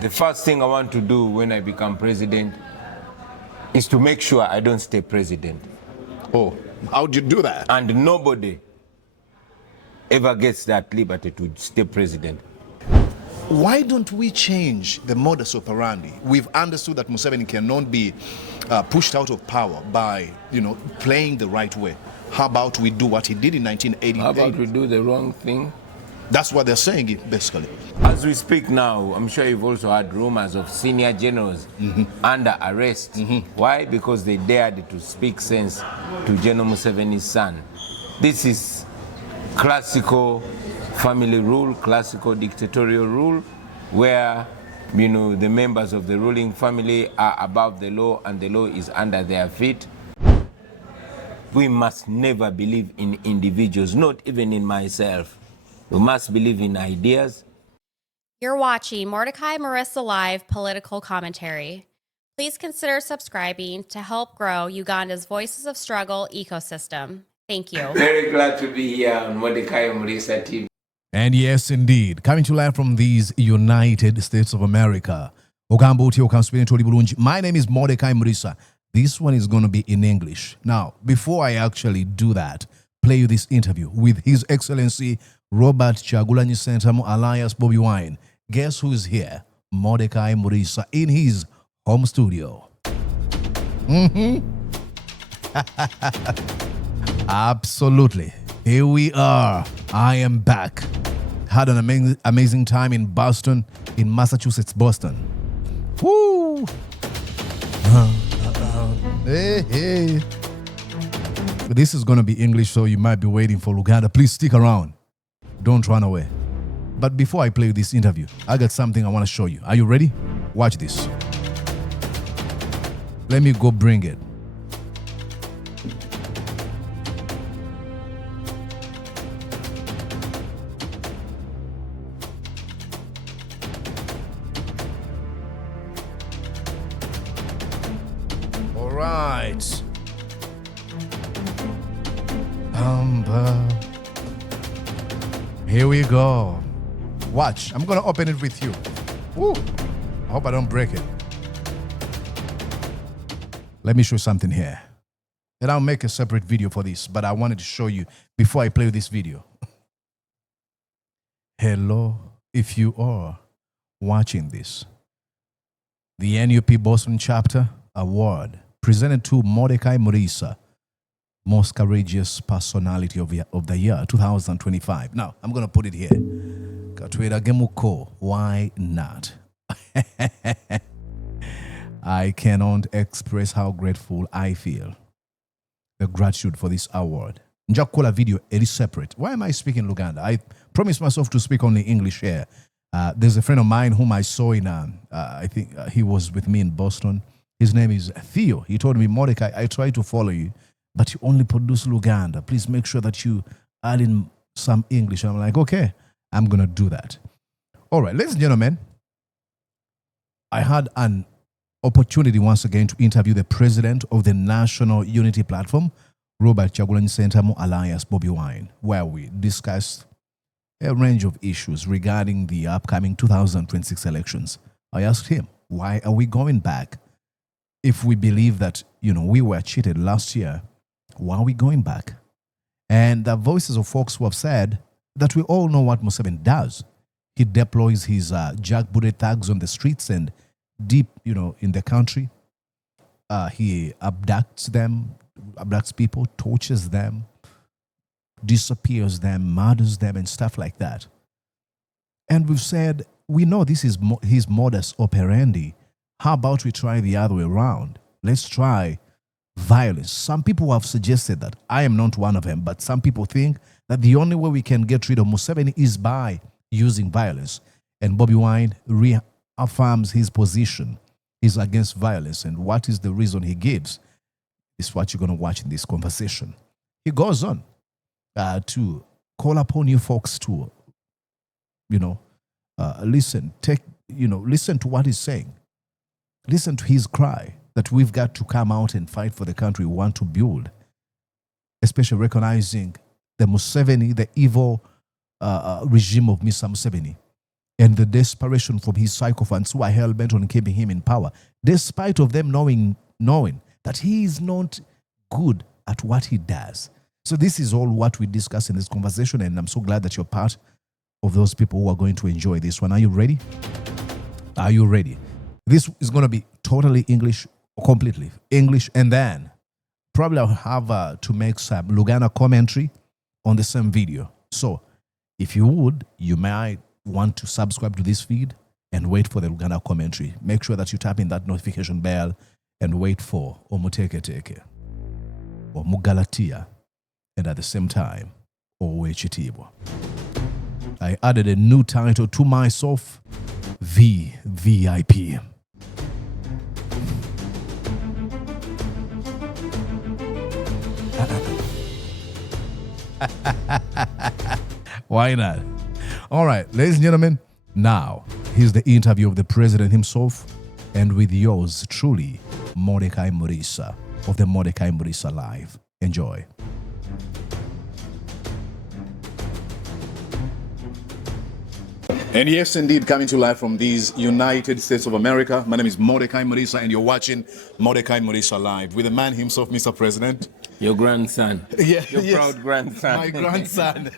The first thing I want to do when I become president is to make sure I don't stay president. Oh, how do you do that? And nobody ever gets that liberty to stay president. Why don't we change the modus operandi? We've understood that Museveni cannot be pushed out of power by, playing the right way. How about we do what he did in 1988? How about we do the wrong thing? That's what they're saying, basically. As we speak now, I'm sure you've also heard rumors of senior generals under arrest. Why? Because they dared to speak sense to General Museveni's son. This is classical family rule, classical dictatorial rule, where the members of the ruling family are above the law and the law is under their feet. We must never believe in individuals, not even in myself. We must believe in ideas. You're watching Mordecai Marissa Live political commentary. Please consider subscribing to help grow Uganda's Voices of Struggle ecosystem. Thank you. Very glad to be here on Mordecai Marissa TV. And yes, indeed, coming to live from these United States of America. My name is Mordecai Marissa. This one is going to be in English. Now, before I actually do that, play you this interview with His Excellency Robert Kyagulanyi Ssentamu alias Bobi Wine. Guess who is here? Mordecai Marissa in his home studio. Absolutely. Here we are. I am back. Had an amazing time in Boston, in Massachusetts, Boston. Woo! Hey. This is going to be English, so you might be waiting for Luganda. Please stick around. Don't run away. But before I play this interview, I got something I want to show you. Are you ready? Watch this. Let me go bring it. All right. Here we go. Watch. I'm going to open it with you. Woo. I hope I don't break it. Let me show you something here. And I'll make a separate video for this, but I wanted to show you before I play this video. Hello, if you are watching this. The NUP Boston Chapter Award presented to Mordecai Marissa, Most Courageous Personality of the Year 2025. Now, I'm going to put it here. Katwera Gemuko, why not? I cannot express how grateful I feel. The gratitude for this award. Njakola video, it is separate. Why am I speaking Luganda? I promised myself to speak only English here. There's a friend of mine whom I saw in, I think he was with me in Boston. His name is Tito. He told me, Mordecai, I try to follow you, but you only produce Luganda. Please make sure that you add in some English. I'm like, okay, I'm going to do that. All right, ladies and gentlemen, I had an opportunity once again to interview the president of the National Unity Platform, Robert Kyagulanyi Ssentamu alias Bobi Wine, where we discussed a range of issues regarding the upcoming 2026 elections. I asked him, why are we going back? If we believe that, we were cheated last year, why are we going back? And the voices of folks who have said that we all know what Museveni does. He deploys his jackbooted thugs on the streets and deep, in the country. He abducts people, tortures them, disappears them, murders them, and stuff like that. And we've said, we know this is his modus operandi. How about we try the other way around? Let's try violence. Some people have suggested that. I am not one of them, but some people think that the only way we can get rid of Museveni is by using violence. And Bobi Wine reaffirms his position. He's against violence. And what is the reason he gives? Is what you're going to watch in this conversation. He goes on to call upon you folks to, listen. Listen to what he's saying. Listen to his cry that we've got to come out and fight for the country we want to build, especially recognizing the Museveni, the evil regime of Mr. Museveni. and the desperation from his sycophants who are hell-bent on keeping him in power, despite of them knowing that he is not good at what he does. So this is all what we discuss in this conversation, and I'm so glad that you're part of those people who are going to enjoy this one. Are you ready? Are you ready? This is going to be totally English, completely English, and then probably I'll have to make some Luganda commentary on the same video. So if you would, you might want to subscribe to this feed and wait for the Luganda commentary. Make sure that you tap in that notification bell and wait for Omuteketeke or Mugalatia, and at the same time, Owechitibwa. I added a new title to myself, VIP. Why not? All right, ladies and gentlemen, now here's the interview of the president himself, and with yours truly, Mordecai Murisa of the Mordecai Murisa Live. Enjoy. And yes, indeed, coming to you live from these United States of America. My name is Mordecai Murisa, and you're watching Mordecai Murisa Live with the man himself, Mr. President. Your grandson. Yeah, Your yes. proud grandson. My grandson.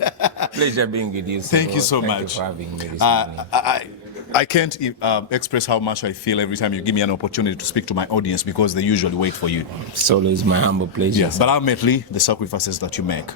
Pleasure being with you. Thank you so much. Thank you for having me this morning. I can't express how much I feel every time you give me an opportunity to speak to my audience, because they usually wait for you. It's always my humble pleasure. Yes, but ultimately, the sacrifices that you make.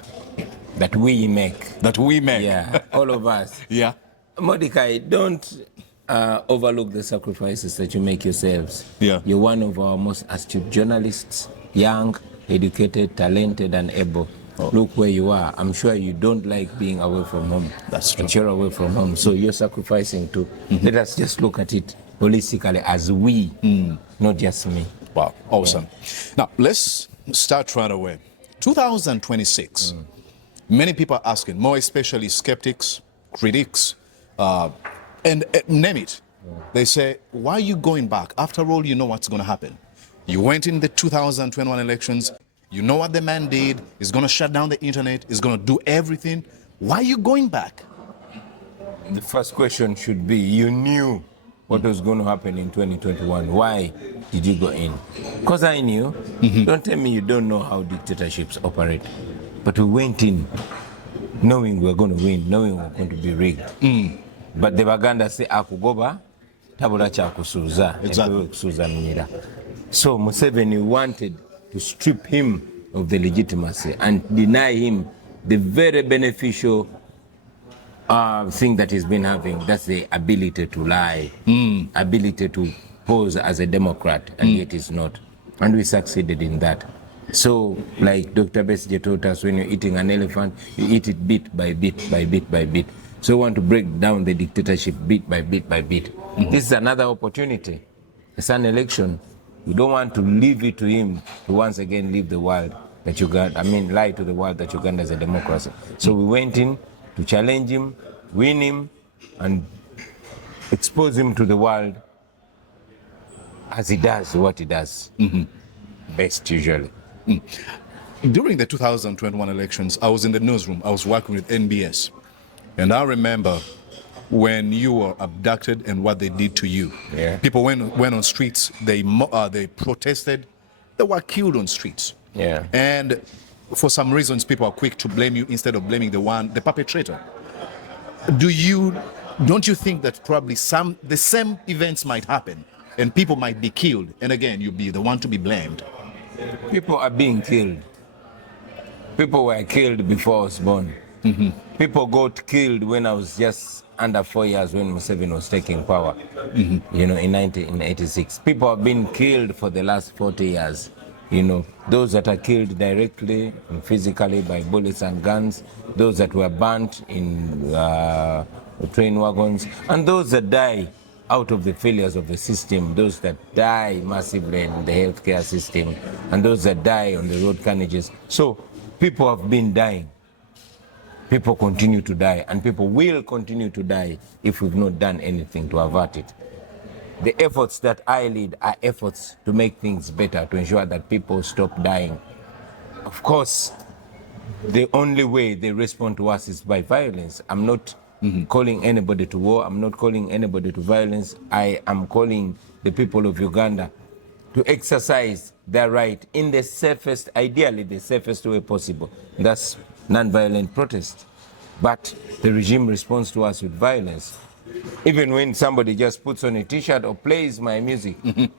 That we make. That we make. Yeah, all of us. Yeah. Mordecai, don't overlook the sacrifices that you make yourselves. Yeah. You're one of our most astute journalists, young, educated, talented, and able. Oh. Look where you are. I'm sure you don't like being away from home. That's true. But you're away from home, so you're sacrificing too. Mm-hmm. Let us just look at it holistically as we, not just me. Wow, awesome. Yeah. Now, let's start right away. 2026, many people are asking, more especially skeptics, critics, and name it. They say, why are you going back? After all, you know what's going to happen. You went in the 2021 elections. You know what the man did. He's going to shut down the internet. He's going to do everything. Why are you going back? The first question should be, you knew what was going to happen in 2021. Why did you go in? Because I knew. Don't tell me you don't know how dictatorships operate. But we went in knowing we were going to win, knowing we were going to be rigged. But the Baganda say, akugoba, tabula chakusuza. Exactly. So Museveni wanted to strip him of the legitimacy and deny him the very beneficial thing that he's been having. That's the ability to lie, ability to pose as a Democrat, and yet he's not. And we succeeded in that. So, like Dr. Besige taught us, when you're eating an elephant, you eat it bit by bit, by bit by bit. So we want to break down the dictatorship bit by bit by bit. This is another opportunity. It's an election. You don't want to leave it to him to once again leave the world that lie to the world that Uganda is a democracy. So we went in to challenge him, win him, and expose him to the world as he does what he does best usually. During the 2021 elections, I was in the newsroom. I was working with NBS. And I remember when you were abducted and what they did to you. Yeah. People went on streets, they protested, they were killed on streets. Yeah. And for some reasons, people are quick to blame you instead of blaming the perpetrator. Don't you think that probably the same events might happen and people might be killed, and again, you'll be the one to be blamed? People are being killed. People were killed before I was born. People got killed when I was just under 4 years, when Museveni was taking power, in 1986. People have been killed for the last 40 years. Those that are killed directly and physically by bullets and guns, those that were burnt in train wagons, and those that die out of the failures of the system, those that die massively in the healthcare system, and those that die on the road carnages. So people have been dying. People continue to die, and people will continue to die if we've not done anything to avert it. The efforts that I lead are efforts to make things better, to ensure that people stop dying. Of course, the only way they respond to us is by violence. I'm not calling anybody to war. I'm not calling anybody to violence. I am calling the people of Uganda to exercise their right in the safest, ideally the safest way possible. That's non-violent protest. But the regime responds to us with violence. Even when somebody just puts on a t-shirt or plays my music,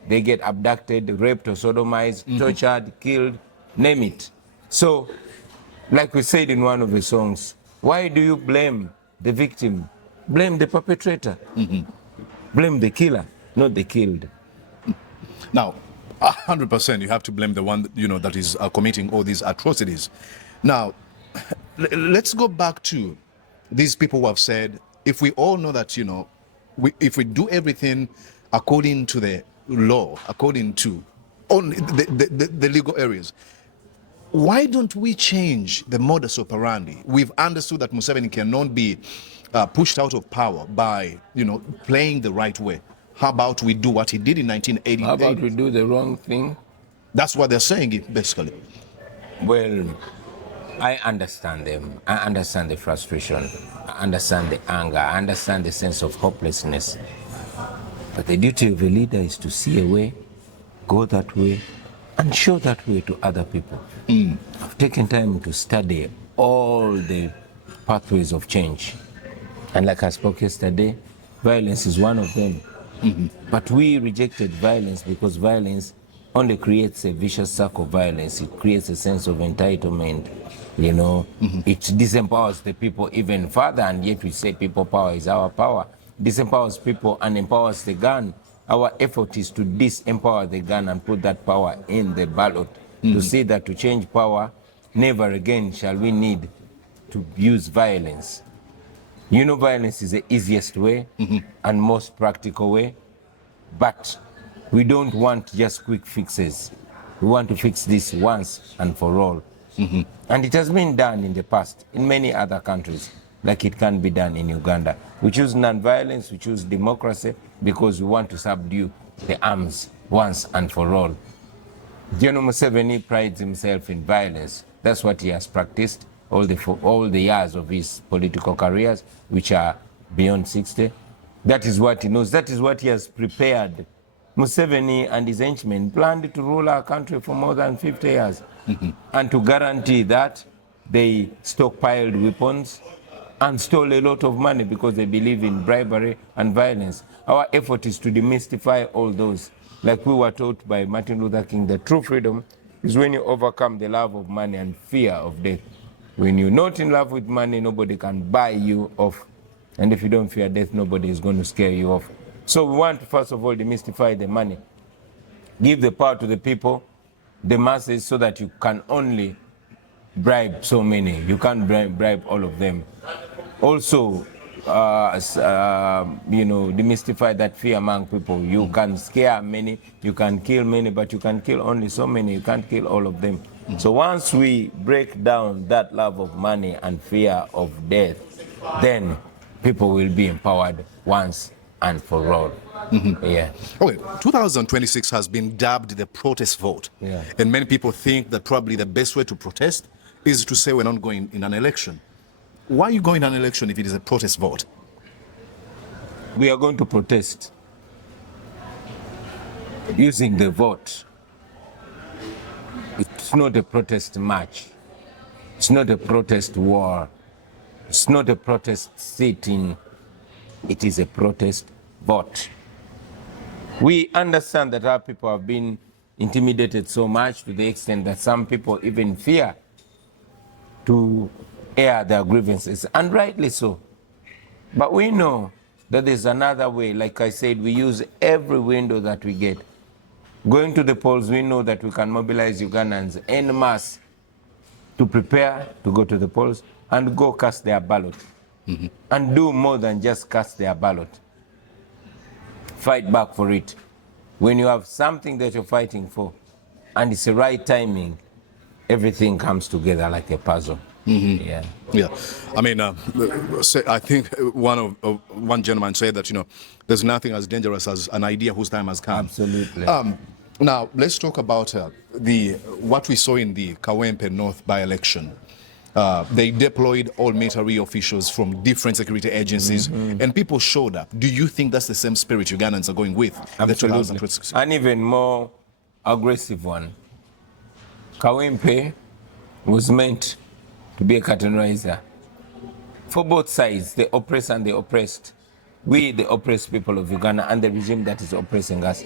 they get abducted, raped or sodomized, tortured, killed, name it. So, like we said in one of the songs, why do you blame the victim? Blame the perpetrator. Blame the killer, not the killed. Now, 100% you have to blame the one, that is committing all these atrocities. Now, let's go back to these people who have said, if we all know that, if we do everything according to the law, according to only the legal areas, why don't we change the modus operandi? We've understood that Museveni cannot be pushed out of power by, playing the right way. How about we do what he did in 1988? How about we do the wrong thing? That's what they're saying, basically. Well, I understand them. I understand the frustration. I understand the anger. I understand the sense of hopelessness. But the duty of a leader is to see a way, go that way, and show that way to other people. I've taken time to study all the pathways of change. And like I spoke yesterday, violence is one of them. But we rejected violence because violence only creates a vicious circle of violence. It creates a sense of entitlement, It disempowers the people even further, and yet we say people power is our power. Disempowers people and empowers the gun. Our effort is to disempower the gun and put that power in the ballot. To see that to change power, never again shall we need to use violence. Violence is the easiest way and most practical way, but we don't want just quick fixes. We want to fix this once and for all. And it has been done in the past in many other countries, like it can be done in Uganda. We choose non-violence, we choose democracy because we want to subdue the arms once and for all. General Museveni prides himself in violence. That's what he has practiced all the years of his political careers, which are beyond 60. That is what he knows. That is what he has prepared. Museveni and his henchmen planned to rule our country for more than 50 years. And to guarantee that, they stockpiled weapons and stole a lot of money because they believe in bribery and violence. Our effort is to demystify all those. Like we were taught by Martin Luther King, the true freedom is when you overcome the love of money and fear of death. When you're not in love with money, nobody can buy you off. And if you don't fear death, nobody is going to scare you off. So we want to, first of all, demystify the money. Give the power to the people, the masses, so that you can only bribe so many. You can't bribe all of them. Also, demystify that fear among people. You can scare many, you can kill many, but you can kill only so many. You can't kill all of them. So once we break down that love of money and fear of death, then people will be empowered once and for all. Yeah. Okay, 2026 has been dubbed the protest vote. Yeah. And many people think that probably the best way to protest is to say we're not going in an election. Why are you going in an election if it is a protest vote? We are going to protest using the vote. It's not a protest march. It's not a protest war. It's not a protest sitting. It is a protest vote. We understand that our people have been intimidated so much to the extent that some people even fear to air their grievances, and rightly so. But we know that there's another way. Like I said, we use every window that we get. Going to the polls, we know that we can mobilize Ugandans en masse to prepare to go to the polls and go cast their ballot. And do more than just cast their ballot. Fight back for it. When you have something that you're fighting for and it's the right timing, everything comes together like a puzzle. Yeah. I mean, I think one gentleman said that, there's nothing as dangerous as an idea whose time has come. Absolutely. Now, let's talk about what we saw in the Kawempe North by-election. They deployed all military officials from different security agencies, and people showed up. Do you think that's the same spirit Ugandans are going with? Absolutely. An even more aggressive one. Kawempe was meant to be a curtain raiser for both sides, the oppressed and the oppressed. We, the oppressed people of Uganda, and the regime that is oppressing us.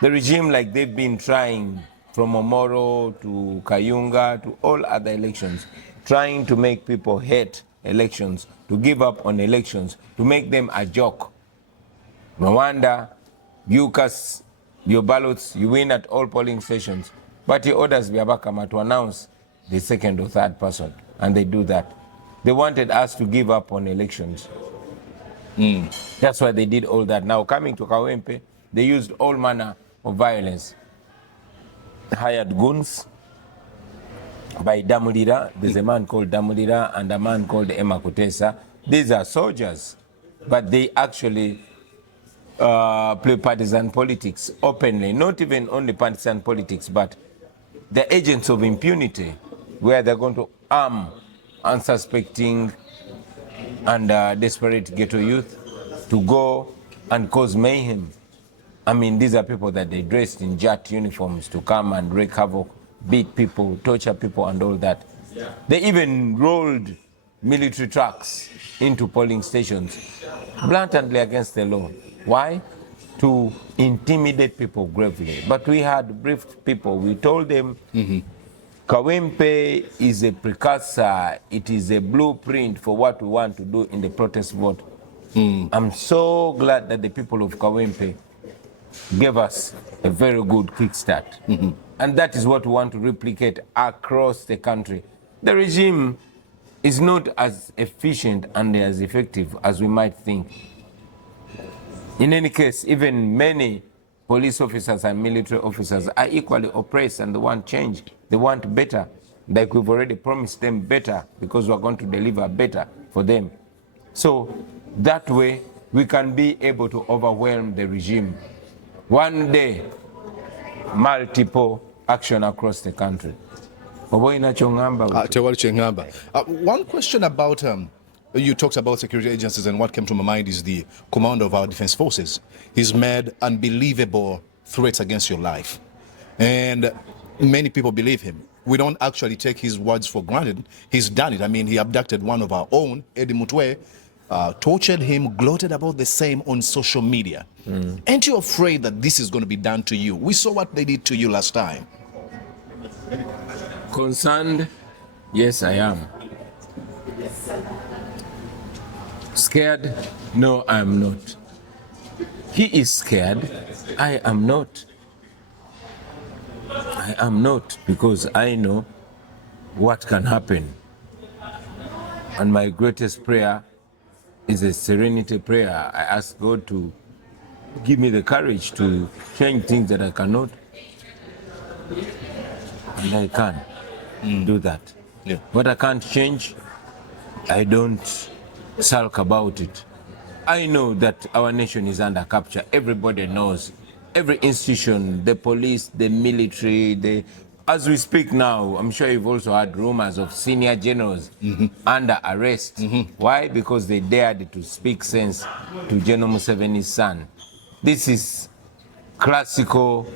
The regime, like they've been trying from Omoro to Kayunga to all other elections, trying to make people hate elections, to give up on elections, to make them a joke. Rwanda, you cast your ballots, you win at all polling stations, but he orders Byabakama to announce the second or third person, and they do that. They wanted us to give up on elections. That's why they did all that. Now, coming to Kawempe, they used all manner of violence. Hired goons by Damulira. There's a man called Damulira and a man called Emma Kutesa. These are soldiers, but they actually play partisan politics openly, not even only partisan politics, but the agents of impunity, where they're going to arm unsuspecting and desperate ghetto youth to go and cause mayhem. I mean, these are people that they dressed in JAT uniforms to come and wreak havoc, beat people, torture people, and all that. They even rolled military trucks into polling stations, blatantly against the law. Why? To intimidate people gravely. But we had briefed people. We told them, Kawempe is a precursor. It is a blueprint for what we want to do in the protest vote. I'm so glad that the people of Kawempe gave us a very good kickstart. And that is what we want to replicate across the country. The regime is not as efficient and as effective as we might think. In any case, even many police officers and military officers are equally oppressed and they want change. They want better. Like we've already promised them better because we're going to deliver better for them. So that way we can be able to overwhelm the regime. One day, multiple action across the country. One question about, you talked about security agencies, and what came to my mind is the commander of our defense forces. He's made unbelievable threats against your life. And many people believe him. We don't actually take his words for granted. He's done it. I mean, he abducted one of our own, Eddie Mutwe, tortured him, gloated about the same on social media. Aren't you afraid that this is going to be done to you? We saw what they did to you last time. Concerned? Yes, I am. Scared? No, I am not. He is scared. I am not. I am not, because I know what can happen. And my greatest prayer is a serenity prayer. I ask God to give me the courage to change things that I cannot. And I can do that. Yeah. What I can't change, I don't sulk about it. I know that our nation is under capture. Everybody knows. Every institution, the police, the military, as we speak now, I'm sure you've also heard rumors of senior generals under arrest. Why? Because they dared to speak sense to General Museveni's son. This is classical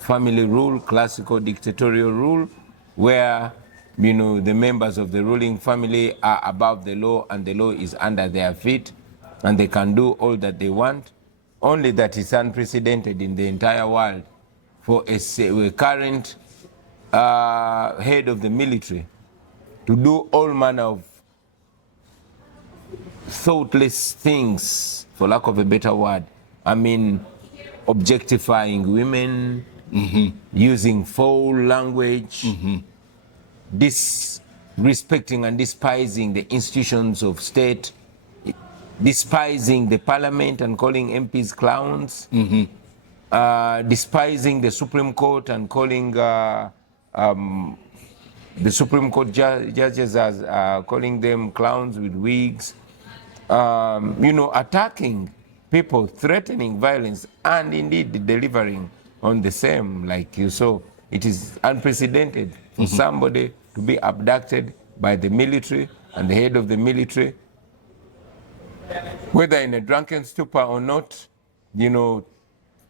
family rule, classical dictatorial rule, where the members of the ruling family are above the law and the law is under their feet and they can do all that they want. Only that is unprecedented in the entire world for a current head of the military to do all manner of thoughtless things, for lack of a better word. I mean, objectifying women, using foul language, disrespecting and despising the institutions of state, despising the parliament and calling MPs clowns, despising the Supreme Court and calling the Supreme Court judges as calling them clowns with wigs, attacking people, threatening violence, and indeed delivering on the same, like you saw. It is unprecedented for somebody to be abducted, by the military and the head of the military, whether in a drunken stupor or not,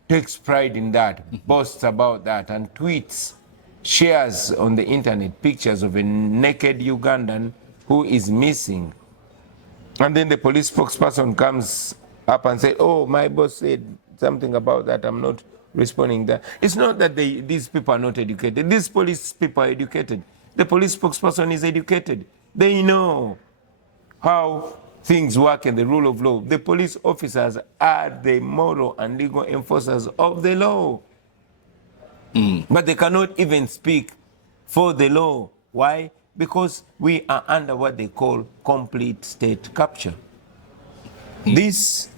takes pride in that, boasts about that, and tweets, shares on the internet pictures of a naked Ugandan who is missing. And then the police spokesperson comes up and says, oh, my boss said something about that, I'm not responding that. It's not that these people are not educated. These police people are educated. The police spokesperson is educated. They know how things work in the rule of law. The police officers are the moral and legal enforcers of the law. But they cannot even speak for the law. Why? Because we are under what they call complete state capture. This,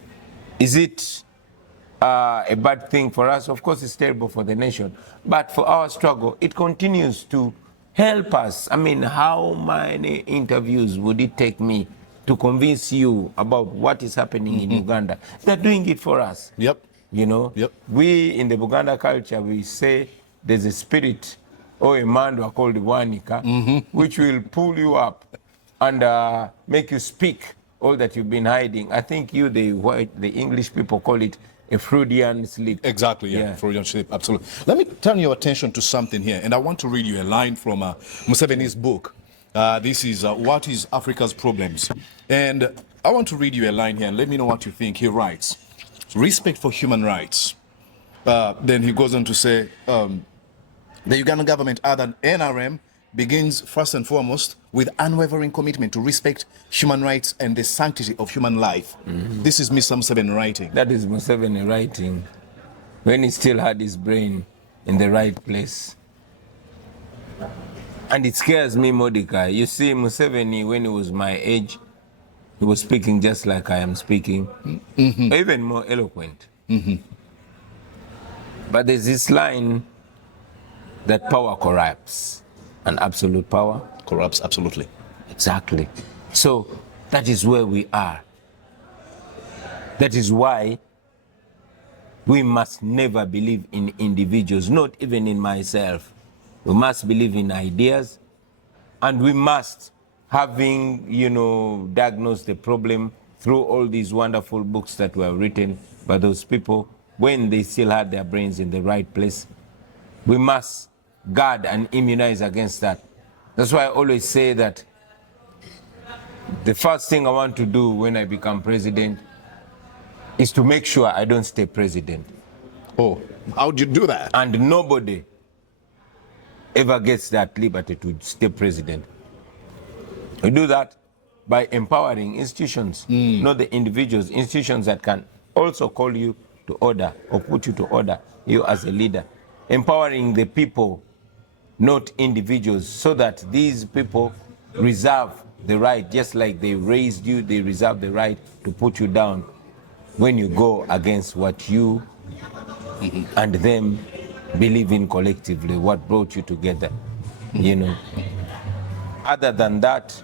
is it a bad thing for us? Of course, it's terrible for the nation. But for our struggle, it continues to help us. I mean, how many interviews would it take me to convince you about what is happening in Uganda? They're doing it for us. Yep. We in the Buganda culture, we say there's a spirit or a man called Wanika, which will pull you up and make you speak all that you've been hiding. I think the English people call it a Freudian slip. Exactly, yeah. Freudian slip, absolutely. Let me turn your attention to something here, and I want to read you a line from Museveni's book. This is What is Africa's Problems? And I want to read you a line here, and let me know what you think. He writes, respect for human rights. Then he goes on to say, the Ugandan government, other than NRM, begins first and foremost with unwavering commitment to respect human rights and the sanctity of human life. This is Mr. Museveni writing. That is Museveni writing when he still had his brain in the right place. And it scares me, Mordecai. You see, Museveni, when he was my age, he was speaking just like I am speaking, even more eloquent. But there's this line that power corrupts, and absolute power corrupts absolutely. Exactly. So that is where we are. That is why we must never believe in individuals, not even in myself. We must believe in ideas, and we must, having, diagnosed the problem through all these wonderful books that were written by those people when they still had their brains in the right place, we must guard and immunize against that. That's why I always say that the first thing I want to do when I become president is to make sure I don't stay president. Oh, how'd you do that? And nobody ever gets that liberty to stay president. We do that by empowering institutions, not the individuals, institutions that can also call you to order or put you to order, you as a leader. Empowering the people, not individuals, so that these people reserve the right, just like they raised you, they reserve the right to put you down when you go against what you and them believe in collectively, what brought you together, Other than that,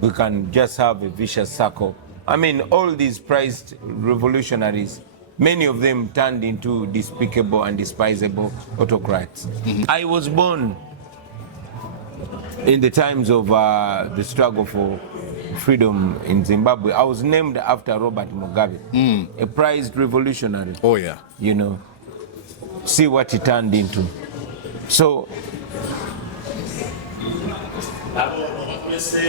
we can just have a vicious circle. I mean, all these prized revolutionaries, many of them turned into despicable and despisable autocrats. I was born in the times of the struggle for freedom in Zimbabwe. I was named after Robert Mugabe, a prized revolutionary. Oh, yeah. See what he turned into. So,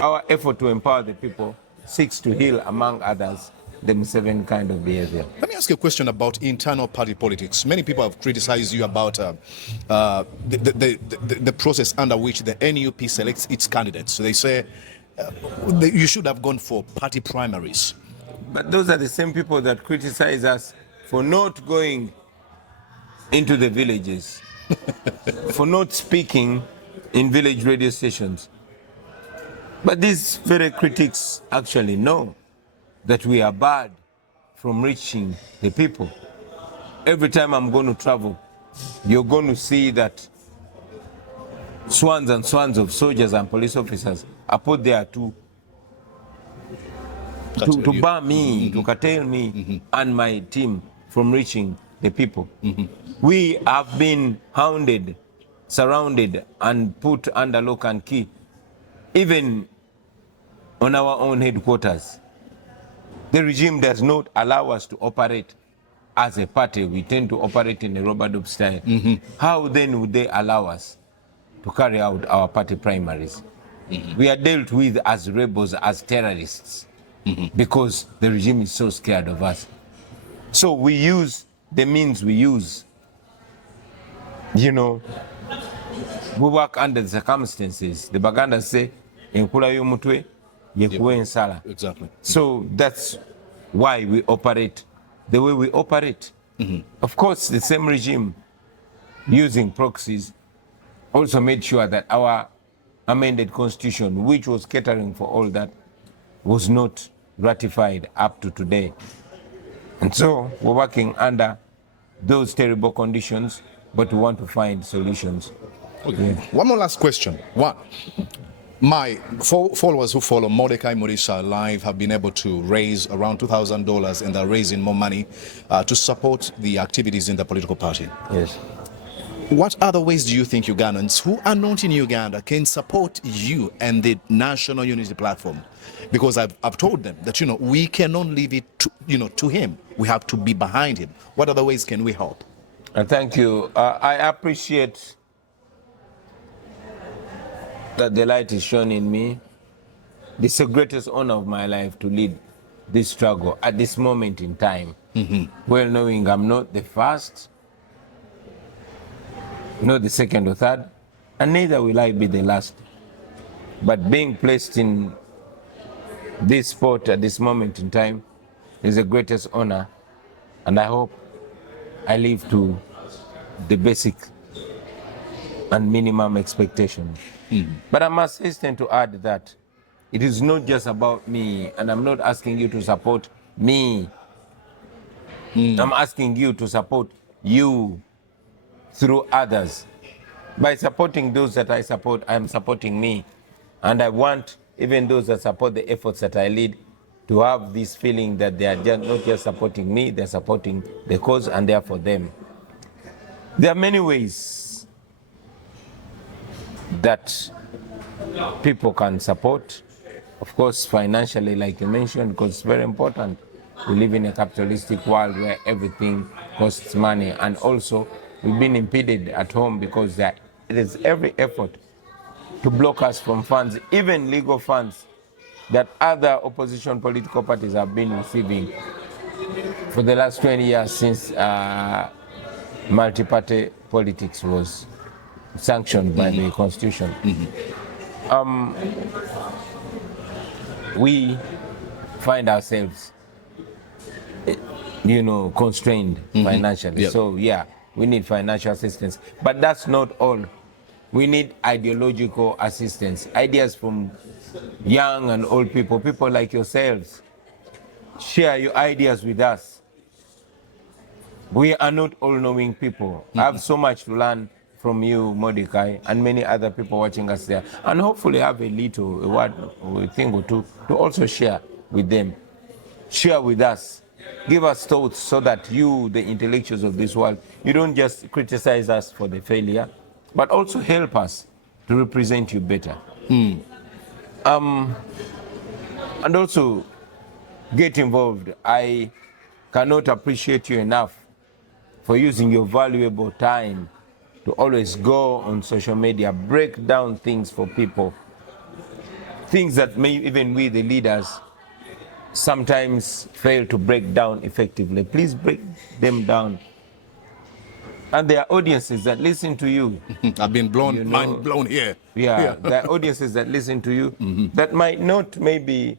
our effort to empower the people seeks to heal, among others, the Museveni kind of behavior. Let me ask you a question about internal party politics. Many people have criticized you about the process under which the NUP selects its candidates. So they say you should have gone for party primaries. But those are the same people that criticize us for not going into the villages, for not speaking in village radio stations. But these very critics actually know that we are barred from reaching the people. Every time I'm going to travel, you're going to see that swans and swans of soldiers and police officers are put there to bar me, to curtail me and my team from reaching the people. We have been hounded, surrounded, and put under lock and key even on our own headquarters, the regime does not allow us to operate as a party. We tend to operate in a Robert style. How then would they allow us to carry out our party primaries? We are dealt with as rebels, as terrorists, because the regime is so scared of us. So we use the means we use. You know, we work under the circumstances. The Baganda say, "Enkula y'omutwe yekuwa ensala." Exactly. So that's why we operate the way we operate. Of course, the same regime using proxies also made sure that our amended constitution, which was catering for all that, was not ratified up to today. And so we're working under those terrible conditions, but we want to find solutions. Okay. Yeah. One more last question. One, my followers who follow Mordecai Murisha Live have been able to raise around $2,000, and they're raising more money to support the activities in the political party. Yes. What other ways do you think Ugandans who are not in Uganda can support you and the National Unity Platform? Because I've told them that, we cannot leave it to him. We have to be behind him. What other ways can we help? Thank you. I appreciate that the light is shown in me. It's the greatest honor of my life to lead this struggle at this moment in time. Well knowing I'm not the first, not the second or third, and neither will I be the last. But being placed in this spot at this moment in time is the greatest honor, and I hope I live to the basic and minimum expectation. But I must hasten to add that it is not just about me, and I'm not asking you to support me. I'm asking you to support you through others. By supporting those that I support, I am supporting me. And I want even those that support the efforts that I lead to have this feeling that they are not just supporting me, they're supporting the cause and they are for them. There are many ways that people can support. Of course, financially, like you mentioned, because it's very important. We live in a capitalistic world where everything costs money. And also, we've been impeded at home because there is every effort to block us from funds, even legal funds, that other opposition political parties have been receiving for the last 20 years since multi-party politics was sanctioned by the Constitution. We find ourselves, constrained financially. Yep. So, yeah, we need financial assistance. But that's not all. We need ideological assistance, ideas from young and old people, people like yourselves. Share your ideas with us. We are not all-knowing people. I have so much to learn from you, Mordecai, and many other people watching us there. And hopefully have a word or a thing or two to also share with them. Share with us. Give us thoughts so that you, the intellectuals of this world, you don't just criticize us for the failure, but also help us to represent you better. And also get involved. I cannot appreciate you enough for using your valuable time to always go on social media, break down things for people, things that may even we, the leaders, sometimes fail to break down effectively. Please break them down. And there are audiences that listen to you. I've been mind blown here. Yeah, there are audiences that listen to you that might not maybe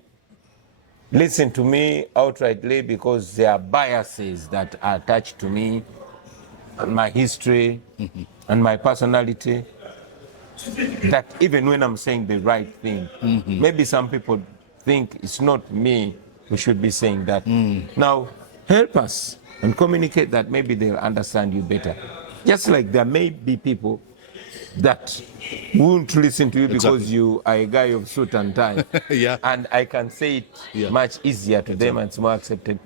listen to me outrightly because there are biases that are attached to me and my history and my personality, that even when I'm saying the right thing, maybe some people think it's not me who should be saying that. Now, help us and communicate that. Maybe they'll understand you better. Just like there may be people that won't listen to you because you are a guy of suit and tie. Yeah. And I can say it much easier to them and it's more accepted.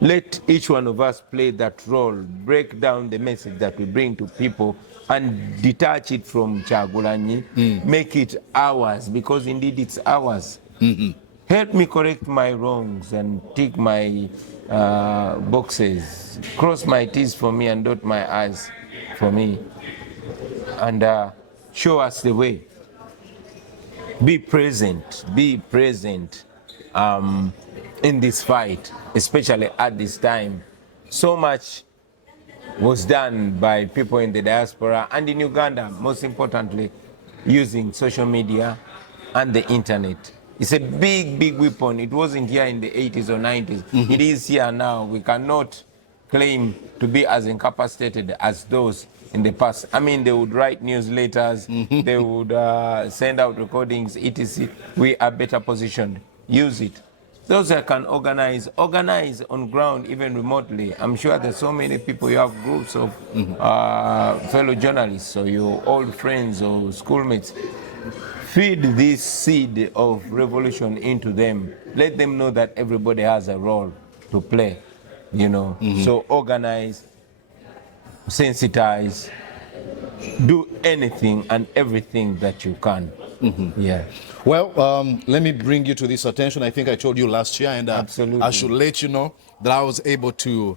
Let each one of us play that role, break down the message that we bring to people and detach it from Kyagulanyi, make it ours, because indeed it's ours. Help me correct my wrongs and tick my boxes, cross my T's for me and dot my I's for me, and show us the way. Be present in this fight, especially at this time. So much was done by people in the diaspora and in Uganda, most importantly, using social media and the internet. It's a big weapon. It wasn't here in the 80s or 90s. It is here now. We cannot claim to be as incapacitated as those in the past. I mean, they would write newsletters, they would send out recordings, etc. We are better positioned. Use it. Those that can organize on ground, even remotely. I'm sure there's so many people. You have groups of fellow journalists or your old friends or schoolmates. Feed this seed of revolution into them. Let them know that everybody has a role to play, you know. So organize, sensitize, do anything and everything that you can. Yeah. Well, let me bring you to this attention. I think I told you last year, and Absolutely. I should let you know that I was able to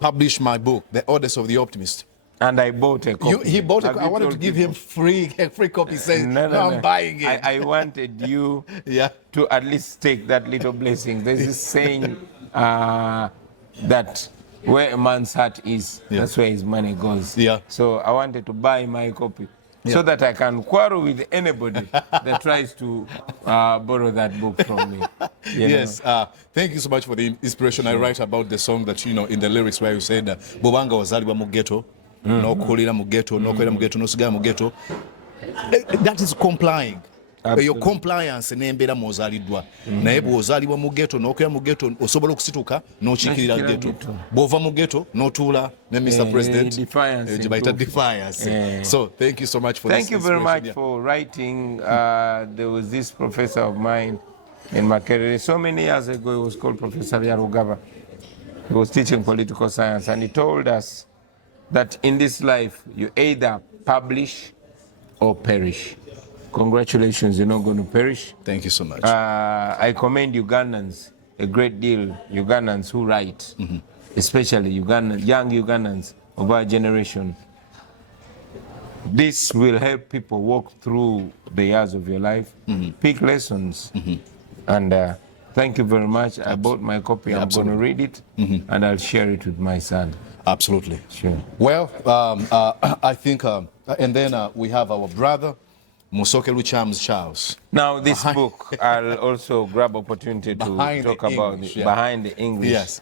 publish my book, The Orders of the Optimist. And I bought a copy. He bought Have I you wanted to told give people? him a free copy saying, No, I'm buying it. I wanted you Yeah. to at least take that little blessing. There's this saying that where a man's heart is, that's where his money goes. Yeah. So I wanted to buy my copy so that I can quarrel with anybody that tries to borrow that book from me. You Yes, thank you so much for the inspiration. I write about the song that, you know, in the lyrics where you said, Bobanga wazaliwa mu ghetto, no kulira mu ghetto, no kwera mu ghetto, no sigara mu ghetto. That is complying. Your compliance n'embeera mw'ozaliddwa naye bw'ozaalibwa mu ghetto n'okwera mu ghetto osobola okusituka n'okiikirira ghetto bw'ova mu ghetto n'otuula ne Mr. President gye bayita defiance. So thank you so much for Thank this you very much inspiration. for writing. There was this professor of mine in Makerere so many years ago. He was called Professor Yarugaba. He was teaching political science, and he told us that in this life you either publish or perish. Congratulations, you're not going to perish. Thank you so much. I commend Ugandans a great deal, Ugandans who write, especially young Ugandans of our generation. This will help people walk through the years of your life, pick lessons, and thank you very much. I bought my copy. I'm going to read it, and I'll share it with my son. Absolutely. Sure. Well, I think, and then we have our brother, Okello Charles. Now, this book, I'll also grab opportunity to Behind talk the about English, it. yeah. Behind the English. Yes.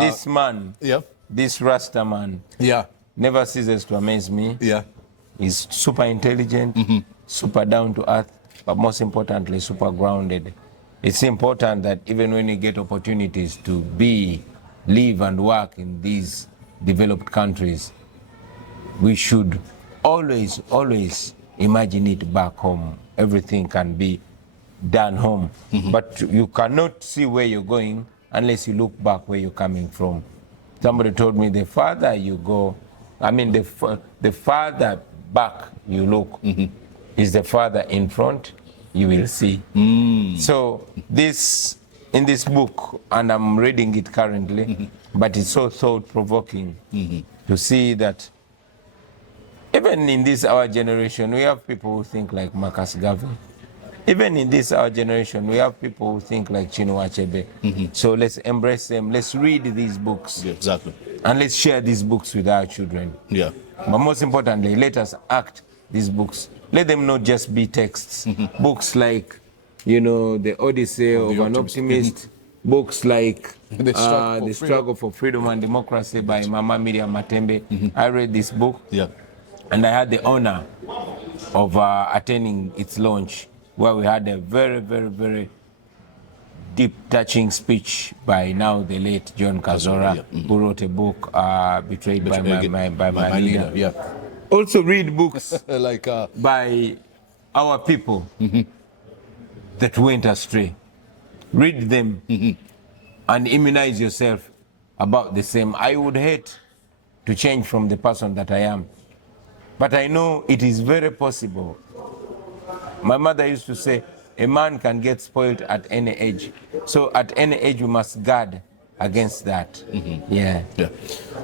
This man, this Rasta man, never ceases to amaze me. Yeah. He's super intelligent, super down to earth, but most importantly, super grounded. It's important that even when you get opportunities to live and work in these developed countries, we should always imagine it back home. Everything can be done home, but you cannot see where you're going unless you look back where you're coming from. Somebody told me the farther you go, the farther back you look is the farther in front you will see. So in this book, and I'm reading it currently, but it's so thought-provoking to see that even in this our generation, we have people who think like Marcus Garvey. Even in this our generation, we have people who think like Chinua Achebe. So let's embrace them. Let's read these books. Yeah, exactly. And let's share these books with our children. Yeah. But most importantly, let us act these books. Let them not just be texts. Books like, you know, The Odyssey of an Optimist. Books like The Struggle for Freedom and Democracy by Mama Miriam Matembe. I read this book. Yeah. And I had the honor of attending its launch, where we had a very deep, touching speech by now the late John Kazora, who wrote a book, Betrayed by My Leader. Yeah. Also read books like by our people that went astray. Read them and immunize yourself about the same. I would hate to change from the person that I am. But I know it is very possible. My mother used to say, a man can get spoiled at any age. So at any age, we must guard against that. Yeah.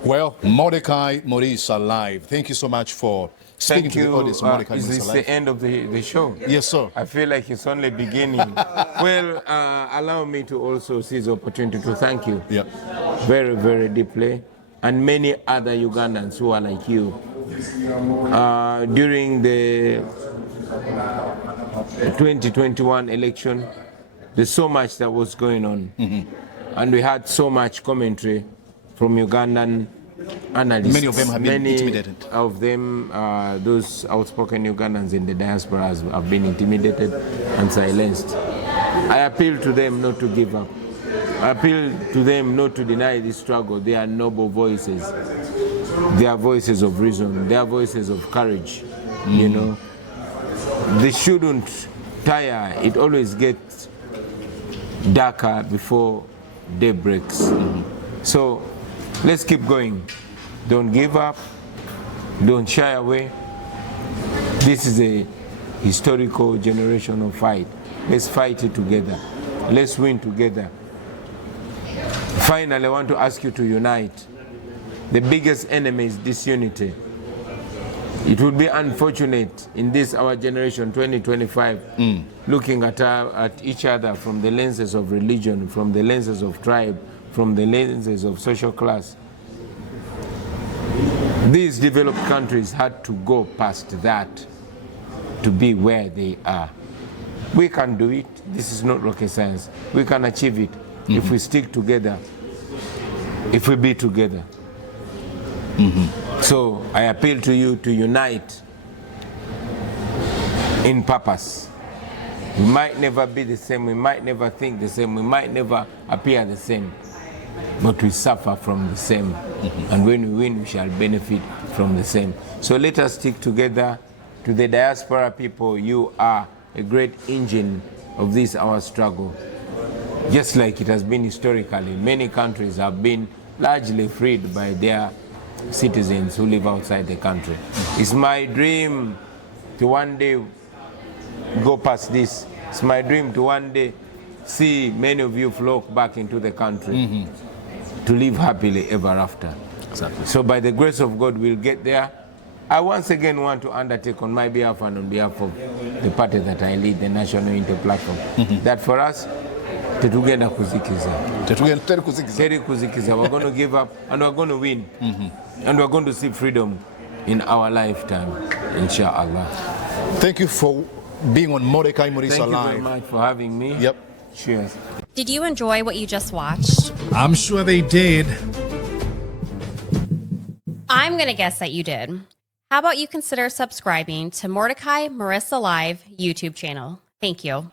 Well, Mordecai Maurice Alive, thank you so much for speaking to the audience. Mordecai Is Maurice this Alive. the end of the show? Yes, sir. I feel like it's only beginning. Well, allow me to also seize the opportunity to thank you very, very deeply, and many other Ugandans who are like you. During the 2021 election, there's so much that was going on. And we had so much commentary from Ugandan analysts. Many of them have been intimidated. Many of them, those outspoken Ugandans in the diaspora have been intimidated and silenced. I appeal to them not to give up. I appeal to them not to deny this struggle. They are noble voices. They are voices of reason. They are voices of courage, you know. They shouldn't tire. It always gets darker before day breaks. So let's keep going. Don't give up. Don't shy away. This is a historical generational fight. Let's fight it together. Let's win together. Finally, I want to ask you to unite. The biggest enemy is disunity. It would be unfortunate in this our generation 2025 looking at each other from the lenses of religion, from the lenses of tribe, from the lenses of social class. These developed countries had to go past that to be where they are. We can do it. This is not rocket science. We can achieve it if we stick together, if we be together. So I appeal to you to unite in purpose. We might never be the same, we might never think the same, we might never appear the same, but we suffer from the same. And when we win, we shall benefit from the same. So let us stick together. To the diaspora people, you are a great engine of this our struggle. Just like it has been historically, many countries have been largely freed by their citizens who live outside the country. It's my dream to one day go past this. It's my dream to one day see many of you flock back into the country to live happily ever after. Exactly. So by the grace of God, we'll get there. I once again want to undertake on my behalf and on behalf of the party that I lead, the National Unity Platform, that for us, tetugenda kuzikiza. Teri kuzikiza. We're going to give up and we're going to win. And we're going to see freedom in our lifetime, inshallah. Thank you for being on Mordecai Maurice Alive. Thank you very much for having me. Yep. Cheers. Did you enjoy what you just watched? I'm sure they did. I'm going to guess that you did. How about you consider subscribing to Mordecai Maurice Alive YouTube channel? Thank you.